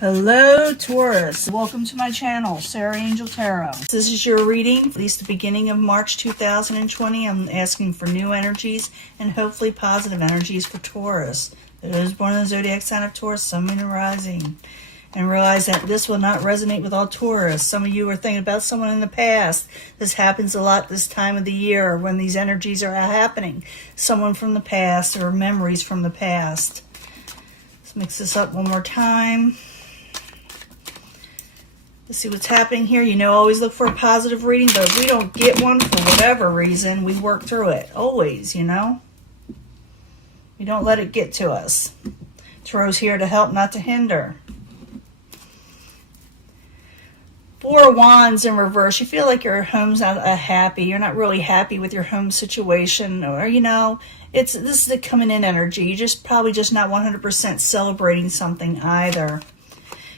Hello Taurus, welcome to my channel, Sarah Angel Tarot. This is your reading, at least the beginning of March 2020. I'm asking for new energies and hopefully positive energies for Taurus. Those born in the zodiac sign of Taurus, Sun, Moon, and Rising. And realize that this will not resonate with all Taurus. Some of you are thinking about someone in the past. This happens a lot this time of the year when these energies are happening. Someone from the past or memories from the past. Let's mix this up one more time. Let's see what's happening here. You know, always look for a positive reading, but if we don't get one for whatever reason, we work through it. Always, you know. We don't let it get to us. Tarot's here to help, not to hinder. Four of Wands in reverse. You feel like your home's not happy. You're not really happy with your home situation. Or, you know, this is the coming in energy. You're probably just not 100% celebrating something either.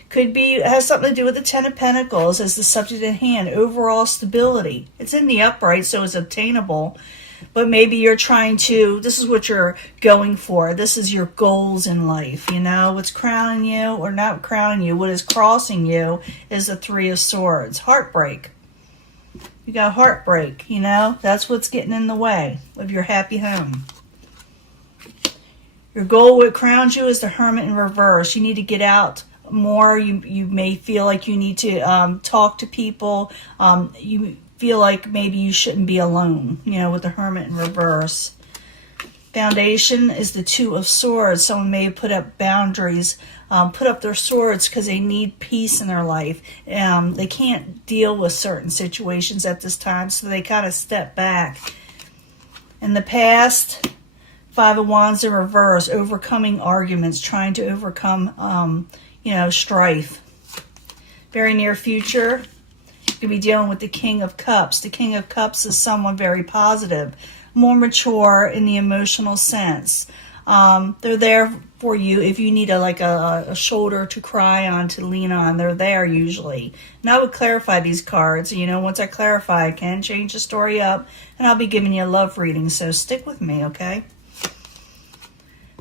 Could be, has something to do with the Ten of Pentacles as the subject at hand. Overall stability. It's in the upright, so it's obtainable. But maybe you're trying to, this is what you're going for. This is your goals in life, you know. What's crowning you, or not crowning you, what is crossing you is the Three of Swords. Heartbreak. You got heartbreak, you know. That's what's getting in the way of your happy home. Your goal, what crowns you, is the Hermit in reverse. You need to get out more. You may feel like you need to talk to people. You feel like maybe you shouldn't be alone, you know, with the Hermit in reverse. Foundation is the Two of Swords. Someone may have put up boundaries, put up their swords because they need peace in their life. They can't deal with certain situations at this time, so they kind of step back. In the past, Five of Wands in reverse, overcoming arguments, trying to overcome you know, strife. Very near future, you could be dealing with the King of Cups. The King of Cups is someone very positive, more mature in the emotional sense. They're there for you if you need a shoulder to cry on, to lean on. They're there usually. And I would clarify these cards. You know, once I clarify, I can change the story up, and I'll be giving you a love reading. So stick with me, okay?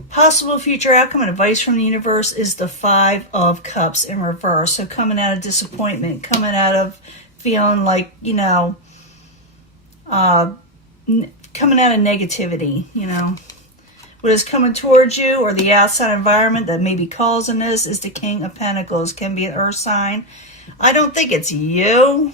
Possible future outcome and advice from the universe is the Five of Cups in reverse. So coming out of disappointment, coming out of feeling like, you know, coming out of negativity, you know. What is coming towards you or the outside environment that may be causing this is the King of Pentacles. Can be an earth sign. I don't think it's you,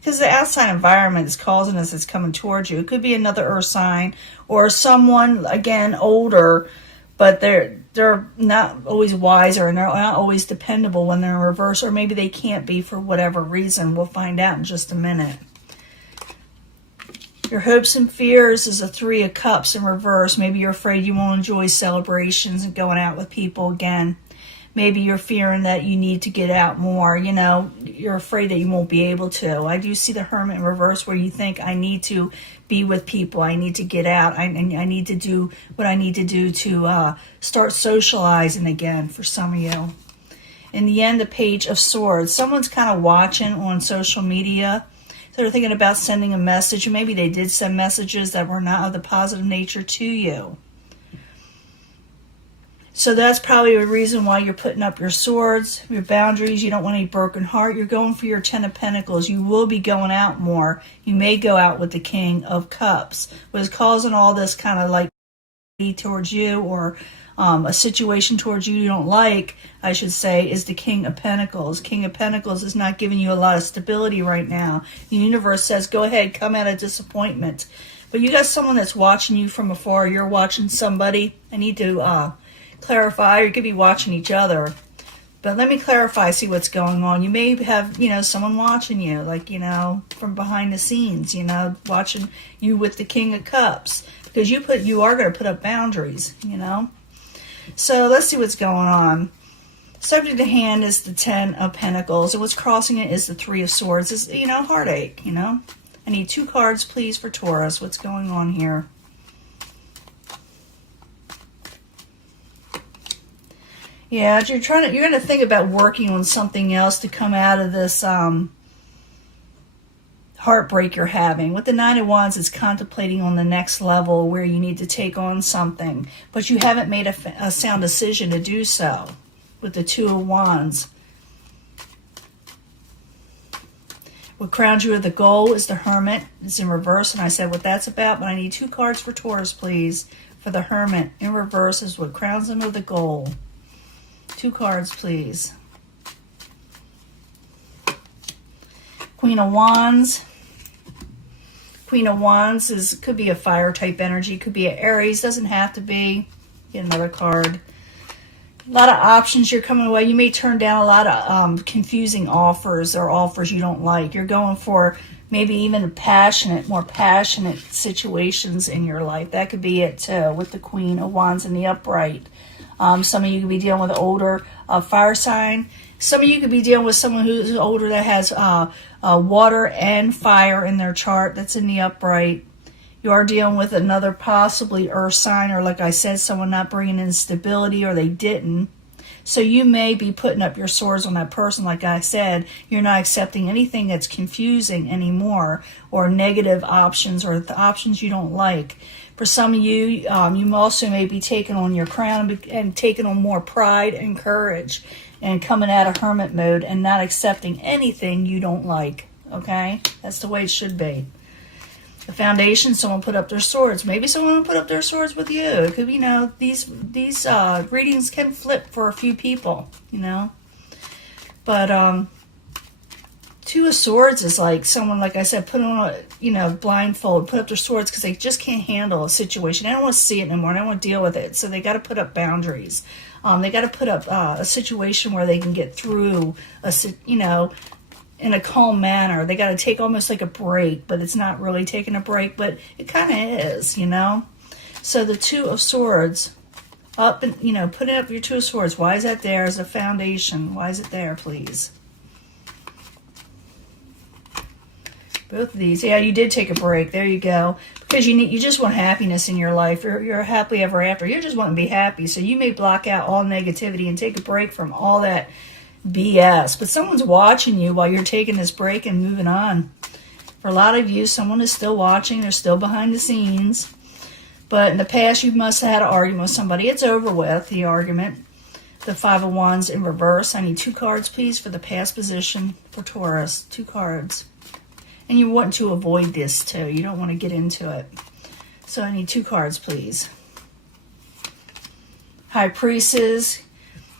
because the outside environment is causing this. It's coming towards you. It could be another earth sign or someone, again, older, but they're not always wiser and they're not always dependable when they're in reverse, or maybe they can't be for whatever reason. We'll find out in just a minute. Your hopes and fears is a Three of Cups in reverse. Maybe you're afraid you won't enjoy celebrations and going out with people again. Maybe you're fearing that you need to get out more. You know, you're afraid that you won't be able to. I do see the Hermit in reverse where you think, I need to be with people. I need to get out. I need to do what I need to do to start socializing again for some of you. In the end, the Page of Swords. Someone's kind of watching on social media. So they're thinking about sending a message. Maybe they did send messages that were not of the positive nature to you. So that's probably a reason why you're putting up your swords, your boundaries. You don't want any broken heart. You're going for your Ten of Pentacles. You will be going out more. You may go out with the King of Cups. What is causing all this kind of like towards you, or a situation towards you don't like, I should say, is the King of Pentacles. King of Pentacles is not giving you a lot of stability right now. The universe says, go ahead, come out of disappointment. But you got someone that's watching you from afar. You're watching somebody. I need to clarify, or you could be watching each other. But let me clarify, see what's going on. You may have, you know, someone watching you, like, you know, from behind the scenes, you know, watching you with the King of Cups. Because you are going to put up boundaries, you know. So let's see what's going on. Subject at hand is the Ten of Pentacles, and what's crossing it is the Three of Swords. Is, you know, heartache, you know. I need 2 cards, please, for Taurus. What's going on here? Yeah, you're going to think about working on something else to come out of this heartbreak you're having. With the Nine of Wands, it's contemplating on the next level where you need to take on something, but you haven't made a sound decision to do so. with the Two of Wands. What crowns you with the goal is the Hermit. It's in reverse, and I said what that's about, but I need 2 cards for Taurus, please. For the Hermit, in reverse, is what crowns them with the goal. 2 cards, please. Queen of Wands. Queen of Wands could be a fire type energy, could be an Aries, doesn't have to be. Get another card. A lot of options you're coming away. You may turn down a lot of confusing offers or offers you don't like. You're going for maybe even more passionate situations in your life. That could be it too, with the Queen of Wands in the upright. Some of you could be dealing with an older fire sign. Some of you could be dealing with someone who's older that has water and fire in their chart. That's in the upright. You are dealing with another possibly earth sign, or like I said, someone not bringing in stability, or they didn't. So you may be putting up your swords on that person. Like I said, you're not accepting anything that's confusing anymore, or negative options, or the options you don't like. For some of you, you also may be taking on your crown and taking on more pride and courage, and coming out of hermit mode and not accepting anything you don't like. Okay? That's the way it should be. The foundation, someone put up their swords. Maybe someone will put up their swords with you. It could be, these readings can flip for a few people, But Two of Swords is like someone, like I said, put on a, blindfold, put up their swords because they just can't handle a situation. They don't want to see it anymore. They don't want to deal with it. So they got to put up boundaries. They got to put up a situation where they can get through, in a calm manner. They got to take almost like a break, but it's not really taking a break, but it kind of is, So the Two of Swords, up and, putting up your Two of Swords. Why is that there as a foundation? Why is it there, please? Both of these. Yeah, you did take a break. There you go. Because you just want happiness in your life. You're happily ever after. You just want to be happy. So you may block out all negativity and take a break from all that BS, but someone's watching you while you're taking this break and moving on. For a lot of you, someone is still watching. They're still behind the scenes. But in the past, you must have had an argument with somebody. It's over with, the argument. The Five of Wands in reverse. I need 2 cards, please, for the past position for Taurus. 2 cards. And you want to avoid this, too. You don't want to get into it. So I need 2 cards, please. High Priestess.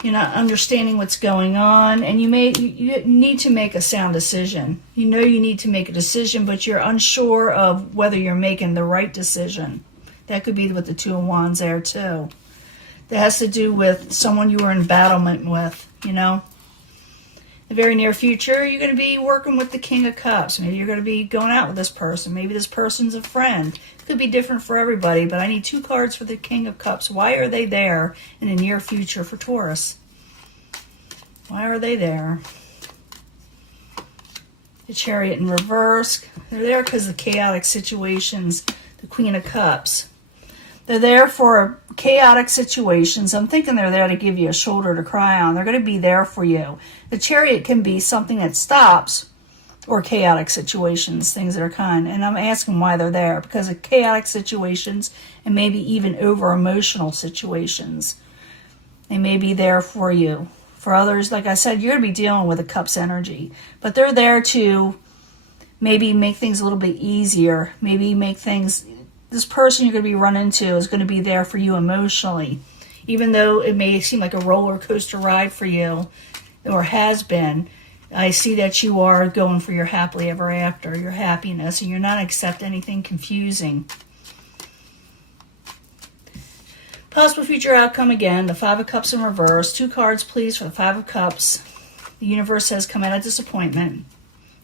You're not understanding what's going on, and you need to make a sound decision. You need to make a decision, but you're unsure of whether you're making the right decision. That could be with the Two of Wands there too. That has to do with someone you were in battlement with, The very near future, you're going to be working with the King of Cups. Maybe you're going to be going out with this person. Maybe this person's a friend. It could be different for everybody, but I need 2 cards for the King of Cups. Why are they there in the near future for Taurus? Why are they there? The Chariot in reverse. They're there because of chaotic situations. The Queen of Cups. They're there for chaotic situations. I'm thinking they're there to give you a shoulder to cry on. They're going to be there for you. The Chariot can be something that stops, or chaotic situations, things that are kind. And I'm asking why they're there. Because of chaotic situations and maybe even over-emotional situations. They may be there for you. For others, like I said, you're going to be dealing with a Cups energy. But they're there to maybe make things a little bit easier. Maybe make things... This person you're going to be running into is going to be there for you emotionally. Even though it may seem like a roller coaster ride for you, or has been, I see that you are going for your happily ever after, your happiness, and you're not accepting anything confusing. Possible future outcome again, the Five of Cups in reverse. 2 cards, please, for the Five of Cups. The universe says come out of disappointment.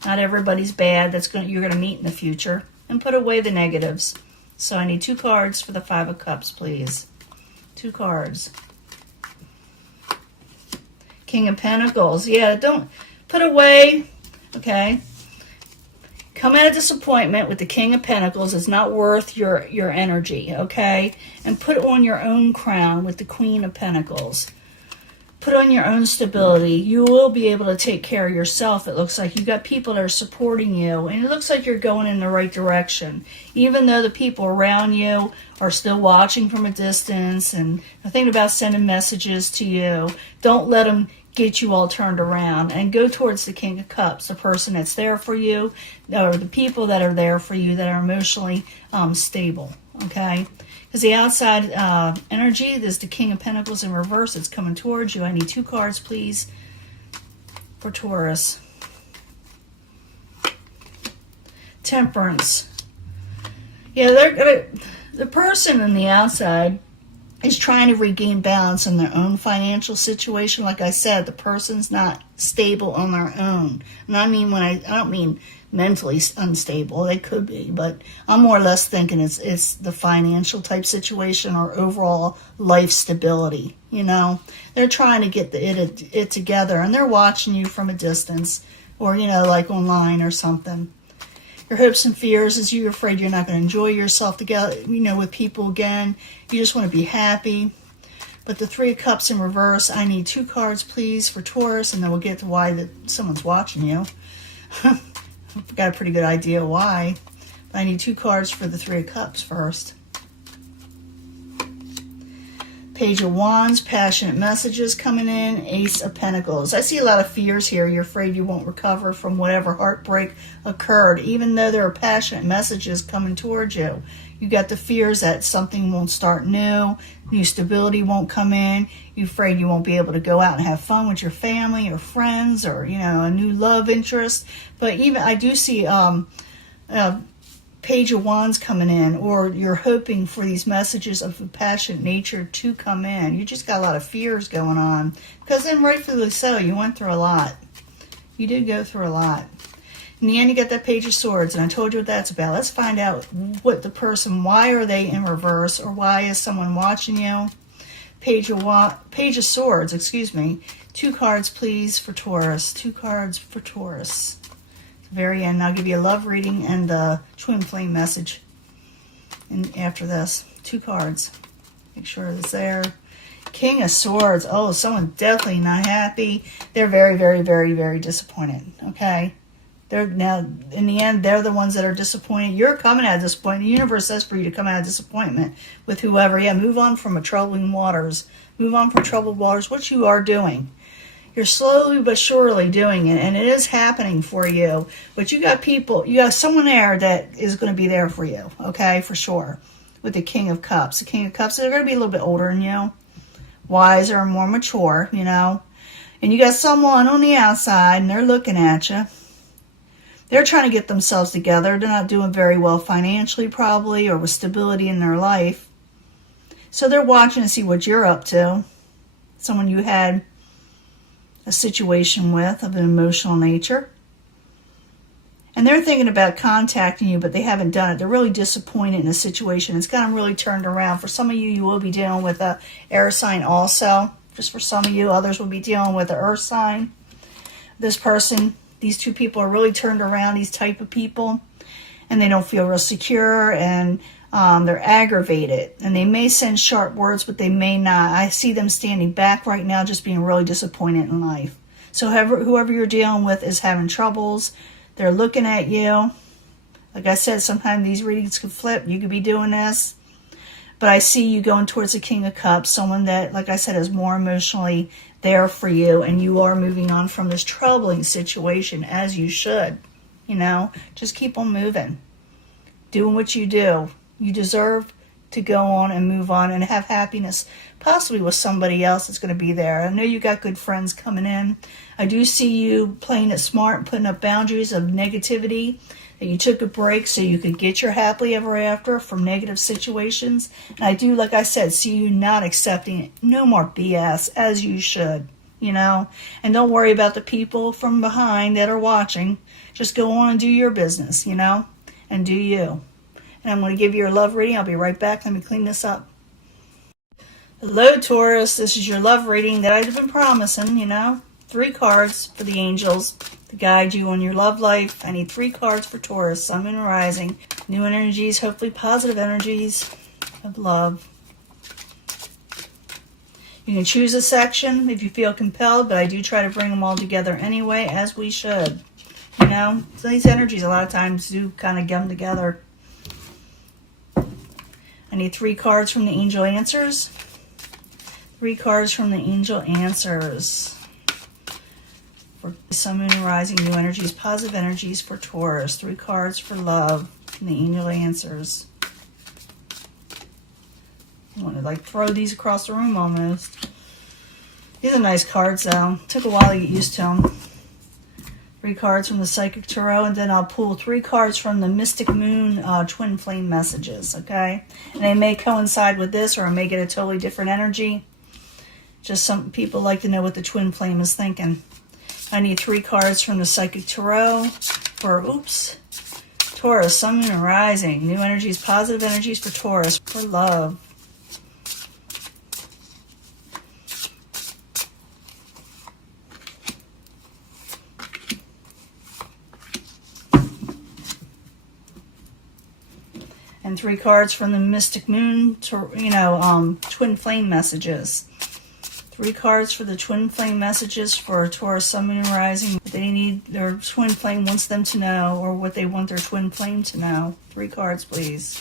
Not everybody's bad. You're going to meet in the future. And put away the negatives. So I need 2 cards for the Five of Cups, please. 2 cards. King of Pentacles. Yeah, don't put away. Okay. Come out of disappointment with the King of Pentacles. It's not worth your energy, okay? And put on your own crown with the Queen of Pentacles. put on your own stability. You will be able to take care of yourself. It looks like you got people that are supporting you, and it looks like you're going in the right direction, even though the people around you are still watching from a distance and are thinking about sending messages to you. Don't let them get you all turned around, and go towards the King of Cups, the person that's there for you, or the people that are there for you that are emotionally stable, okay? Because the outside energy, there's the King of Pentacles in reverse. It's coming towards you. I need 2 cards, please, for Taurus. Temperance. Yeah, the person on the outside is trying to regain balance in their own financial situation. Like I said, the person's not stable on their own. And I don't mean mentally unstable. They could be, but I'm more or less thinking it's the financial type situation or overall life stability. You know, they're trying to get it together, and they're watching you from a distance, or like online or something. Your hopes and fears is you're afraid you're not going to enjoy yourself together, with people again. You just want to be happy. But the 3 of Cups in reverse, I need 2 cards, please, for Taurus, and then we'll get to why someone's watching you. I've got a pretty good idea why. But I need 2 cards for the 3 of Cups first. Page of Wands, passionate messages coming in. Ace of Pentacles. I see a lot of fears here. You're afraid you won't recover from whatever heartbreak occurred, even though there are passionate messages coming towards you. You got the fears that something won't start new stability won't come in. You're afraid you won't be able to go out and have fun with your family or friends, or a new love interest. But even I do see Page of Wands coming in, or you're hoping for these messages of a passionate nature to come in. You just got a lot of fears going on, because then rightfully so, you went through a lot. You did go through a lot. In the end, you get that Page of Swords, and I told you what that's about. Let's find out what the person, why are they in reverse, or why is someone watching you? Page of Swords, excuse me. 2 cards, please, for Taurus. 2 cards for Taurus. Very end. I'll give you a love reading and a twin flame message. And after this, 2 cards. Make sure it's there. King of Swords. Oh, someone definitely not happy. They're very, very, very, very disappointed. Okay. They're now, in the end, they're the ones that are disappointed. You're coming out of disappointment. The universe says for you to come out of disappointment with whoever. Yeah, move on from troubling waters. Move on from troubled waters, which you are doing. You're slowly but surely doing it, and it is happening for you. But you got someone there that is going to be there for you, okay, for sure, with the King of Cups. The King of Cups, they're going to be a little bit older than you, wiser and more mature, And you got someone on the outside, and they're looking at you. They're trying to get themselves together. They're not doing very well financially, probably, or with stability in their life. So they're watching to see what you're up to. Someone you had a situation with of an emotional nature. And they're thinking about contacting you, but they haven't done it. They're really disappointed in the situation. It's got them really turned around. For some of you, you will be dealing with a air sign also. Just for some of you, others will be dealing with an earth sign. This person, these 2 people are really turned around, these type of people. And they don't feel real secure, and they're aggravated, and they may send sharp words, but they may not. I see them standing back right now, just being really disappointed in life. So whoever you're dealing with is having troubles. They're looking at you. Like I said, sometimes these readings could flip. You could be doing this. But I see you going towards the King of Cups, someone that, like I said, is more emotionally there for you, and you are moving on from this troubling situation, as you should. Just keep on moving. Doing what you do. You deserve to go on and move on and have happiness, possibly with somebody else that's going to be there. I know you got good friends coming in. I do see you playing it smart and putting up boundaries of negativity, that you took a break so you could get your happily ever after from negative situations. And I do, like I said, see you not accepting it. No more BS, as you should, And don't worry about the people from behind that are watching. Just go on and do your business, and do you. And I'm going to give you your love reading. I'll be right back. Let me clean this up. Hello, Taurus. This is your love reading that I've been promising, 3 cards for the angels to guide you on your love life. I need 3 cards for Taurus, Sun, Moon, and Rising. New energies, hopefully positive energies of love. You can choose a section if you feel compelled, but I do try to bring them all together anyway, as we should. You know, so these energies a lot of times do kind of come together. I need 3 cards from the Angel Answers. 3 cards from the Angel Answers. For Sun, Moon, and Rising, new energies, positive energies for Taurus. 3 cards for love from the Angel Answers. I want to like throw these across the room almost. These are nice cards though. Took a while to get used to them. 3 cards from the Psychic Tarot, and then I'll pull 3 cards from the Mystic Moon Twin Flame Messages, okay? And they may coincide with this, or I may get a totally different energy. Just some people like to know what the Twin Flame is thinking. I need 3 cards from the Psychic Tarot for, Taurus, Sun, Moon, and Rising. New energies, positive energies for Taurus, for love. And 3 cards from the Mystic Moon, Twin Flame Messages. 3 cards for the Twin Flame Messages for Taurus, Sun, Moon, and Rising. What they need, their Twin Flame wants them to know, or what they want their Twin Flame to know. 3 cards, please.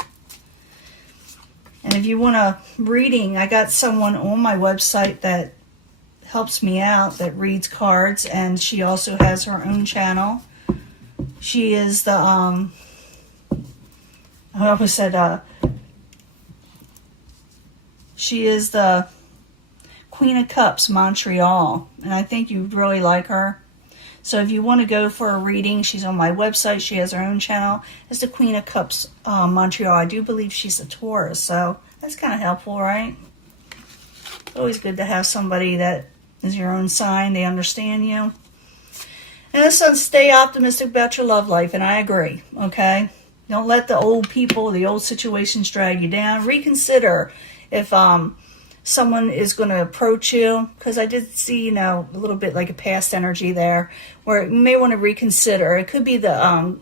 And if you want a reading, I got someone on my website that helps me out, that reads cards, and she also has her own channel. She is the, I almost said, she is the Queen of Cups, Montreal, and I think you'd really like her. So if you want to go for a reading, she's on my website. She has her own channel. It's the Queen of Cups, Montreal. I do believe she's a Taurus, so that's kind of helpful, right? It's always good to have somebody that is your own sign. They understand you. And this says, stay optimistic about your love life, and I agree, okay? Don't let the old people, the old situations drag you down. Reconsider if someone is going to approach you, because I did see, a little bit like a past energy there, where you may want to reconsider. It could be the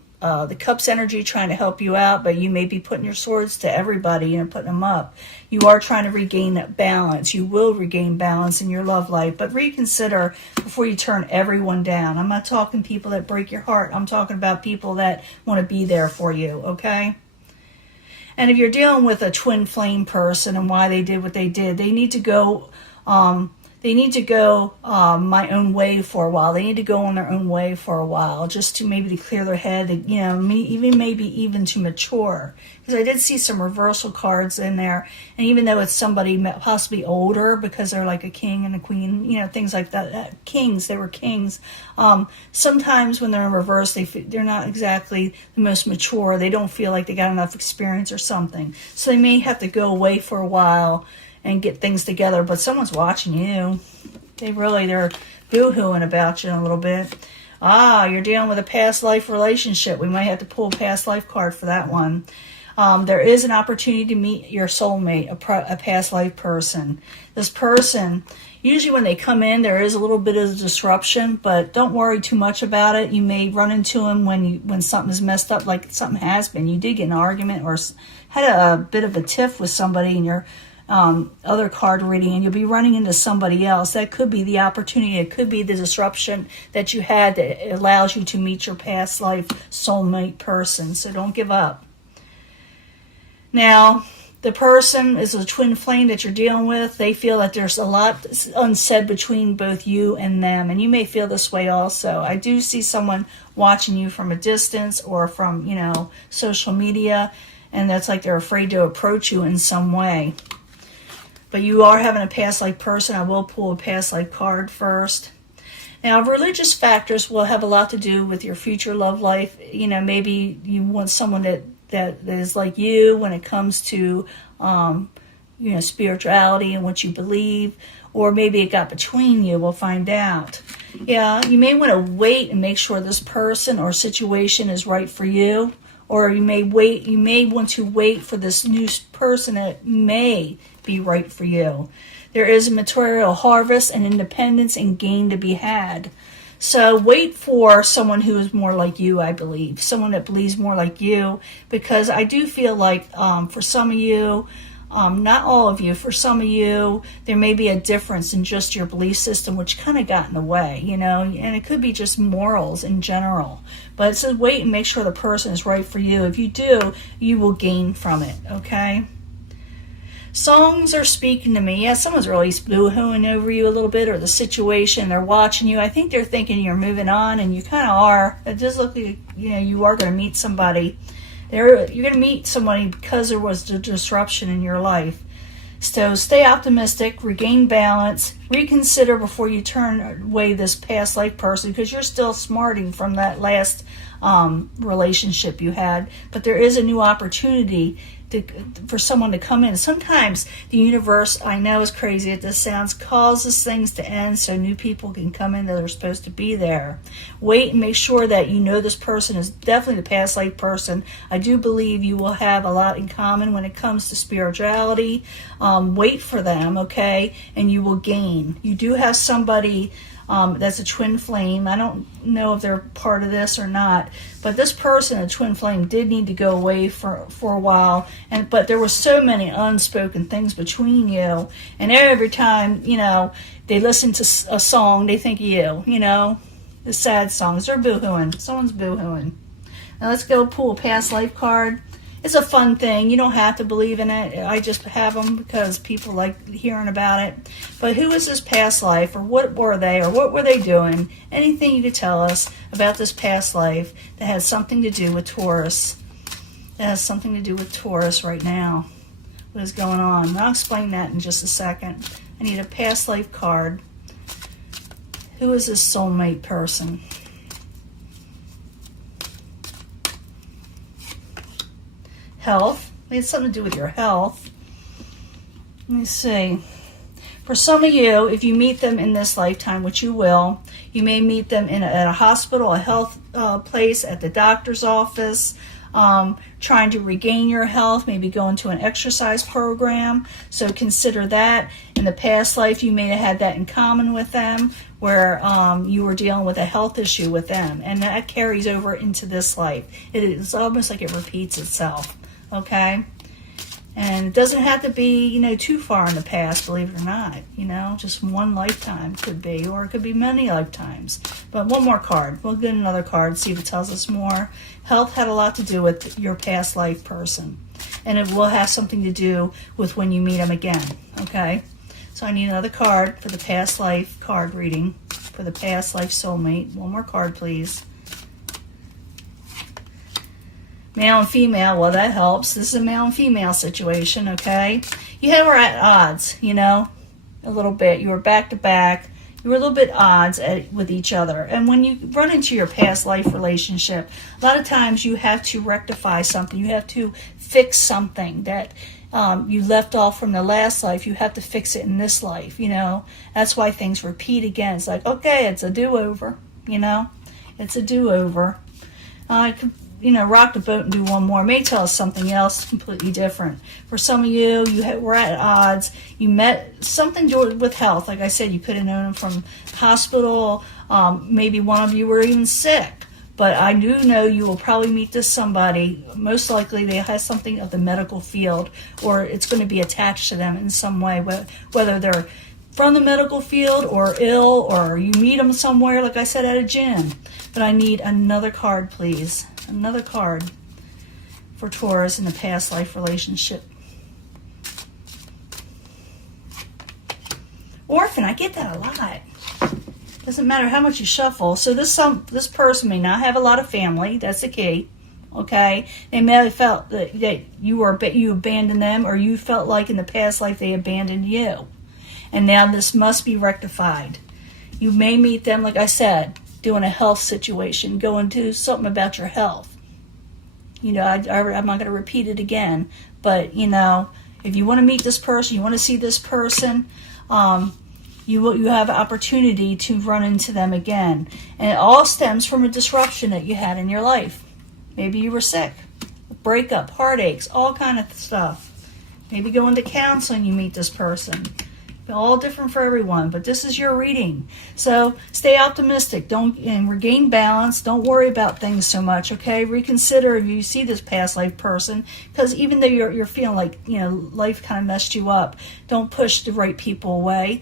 Cups energy trying to help you out, but you may be putting your swords to everybody and putting them up. You are trying to regain that balance. You will regain balance in your love life, but reconsider before you turn everyone down. I'm not talking people that break your heart. I'm talking about people that want to be there for you, okay? And if you're dealing with a twin flame person and why they did what they did, they need to go my own way for a while. They need to go on their own way for a while, just to maybe to clear their head, even to mature. Because I did see some reversal cards in there, and even though it's somebody possibly older, because they're like a king and a queen, things like that. They were kings. Sometimes when they're in reverse, they're not exactly the most mature. They don't feel like they got enough experience or something. So they may have to go away for a while and get things together, but someone's watching you. They're boo-hooing about you a little bit. You're dealing with a past life relationship. We might have to pull a past life card for that one. There is an opportunity to meet your soulmate, a past life person. This person, usually when they come in, there is a little bit of disruption, but don't worry too much about it. You may run into them when something is messed up, like something has been. You did get in an argument or had a bit of a tiff with somebody in your other card reading, and you'll be running into somebody else. That could be the opportunity. It could be the disruption that you had that allows you to meet your past life soulmate person. So don't give up. Now, the person is a twin flame that you're dealing with. They feel that there's a lot unsaid between both you and them, and you may feel this way also. I do see someone watching you from a distance or from, social media, and that's like they're afraid to approach you in some way. But you are having a past life person. I will pull a past life card first. Now, religious factors will have a lot to do with your future love life. Maybe you want someone that is like you when it comes to, spirituality and what you believe. Or maybe it got between you. We'll find out. Yeah, you may want to wait and make sure this person or situation is right for you. Or you may want to wait for this new person that may be right for you. There is a material harvest and independence and gain to be had. So wait for someone who is more like you, I believe. Someone that believes more like you. Because I do feel like for some of you, Not all of you. For some of you, there may be a difference in just your belief system, which kind of got in the way, you know, and it could be just morals in general. But it says wait and make sure the person is right for you. If you do, you will gain from it, okay? Songs are speaking to me. Yeah, someone's really boo-hooing over you a little bit, or the situation. They're watching you. I think they're thinking you're moving on, and you kind of are. It does look like, you know, you are going to meet somebody. You're going to meet somebody because there was a disruption in your life. So stay optimistic, regain balance, reconsider before you turn away this past life person, because you're still smarting from that last relationship you had. But there is a new opportunity for someone to come in. Sometimes the universe, I know as crazy as this sounds, causes things to end so new people can come in that are supposed to be there. Wait and make sure that you know this person is definitely the past life person. I do believe you will have a lot in common when it comes to spirituality. Wait for them, okay? And you will gain. You do have somebody that's a twin flame. I don't know if they're part of this or not, but this person, a twin flame, did need to go away for a while. But there were so many unspoken things between you, and every time, you know, they listen to a song, they think of you know, the sad songs. They're boo-hooing. Someone's boo-hooing. Now let's go pull a past life card. It's a fun thing. You don't have to believe in it. I just have them because people like hearing about it. But who is this past life, or what were they, or what were they doing? Anything you could tell us about this past life that has something to do with Taurus. That has something to do with Taurus right now. What is going on? I'll explain that in just a second. I need a past life card. Who is this soulmate person? Health. It has something to do with your health. Let me see. For some of you, if you meet them in this lifetime, which you will, you may meet them at a hospital, a health place, at the doctor's office, trying to regain your health, maybe going to an exercise program. So consider that. In the past life, you may have had that in common with them, where you were dealing with a health issue with them. And that carries over into this life. It's almost like it repeats itself. Okay? And it doesn't have to be, you know, too far in the past, believe it or not. You know, just one lifetime could be, or it could be many lifetimes. But one more card. We'll get another card, see if it tells us more. Health had a lot to do with your past life person. And it will have something to do with when you meet them again. Okay? So I need another card for the past life card reading. For the past life soulmate. One more card, please. Male and female, well, that helps. This is a male and female situation, okay? You were at odds, you know, a little bit. You were back to back. You were a little bit odds with each other. And when you run into your past life relationship, a lot of times you have to rectify something. You have to fix something that you left off from the last life. You have to fix it in this life, you know. That's why things repeat again. It's like, okay, it's a do-over, you know. It's a do-over. I could, you know, rock the boat and do one more. It may tell us something else completely different. For some of you, were at odds. You met something with health. Like I said, you could have known them from hospital. Maybe one of you were even sick. But I do know you will probably meet this somebody. Most likely they have something of the medical field, or it's going to be attached to them in some way, whether they're from the medical field or ill, or you meet them somewhere, like I said, at a gym. But I need another card, please. Another card for Taurus in the past life relationship. Orphan, I get that a lot. Doesn't matter how much you shuffle. So this person may not have a lot of family. That's the key. Okay? They may have felt that you abandoned them, or you felt like in the past life they abandoned you. And now this must be rectified. You may meet them, like I said, doing a health situation, going to something about your health. You know, I'm not going to repeat it again, but, you know, if you want to meet this person, you want to see this person, you have an opportunity to run into them again. And it all stems from a disruption that you had in your life. Maybe you were sick, breakup, heartaches, all kind of stuff. Maybe going to counseling, you meet this person. all different for everyone, but this is your reading. So stay optimistic, and regain balance. Don't worry about things so much, okay? Reconsider if you see this past life person, because even though you're feeling like, life kind of messed you up, don't push the right people away.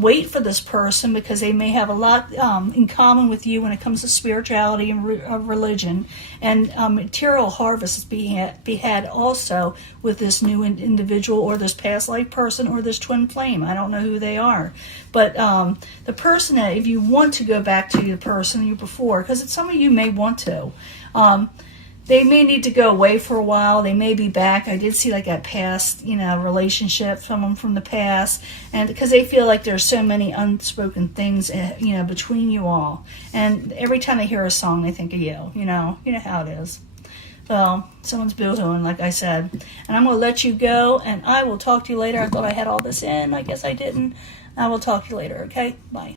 Wait for this person, because they may have a lot in common with you when it comes to spirituality and religion. And material harvest is be had also with this new individual, or this past life person, or this twin flame. I don't know who they are, but the person that, if you want to go back to the person you before, because some of you may want to, they may need to go away for a while. They may be back. I did see like that past, relationship, someone from the past, and because they feel like there's so many unspoken things, between you all. And every time they hear a song, they think of you. You know how it is. Well, someone's boo-hooing, like I said. And I'm going to let you go, and I will talk to you later. I thought I had all this in. I guess I didn't. I will talk to you later, okay? Bye.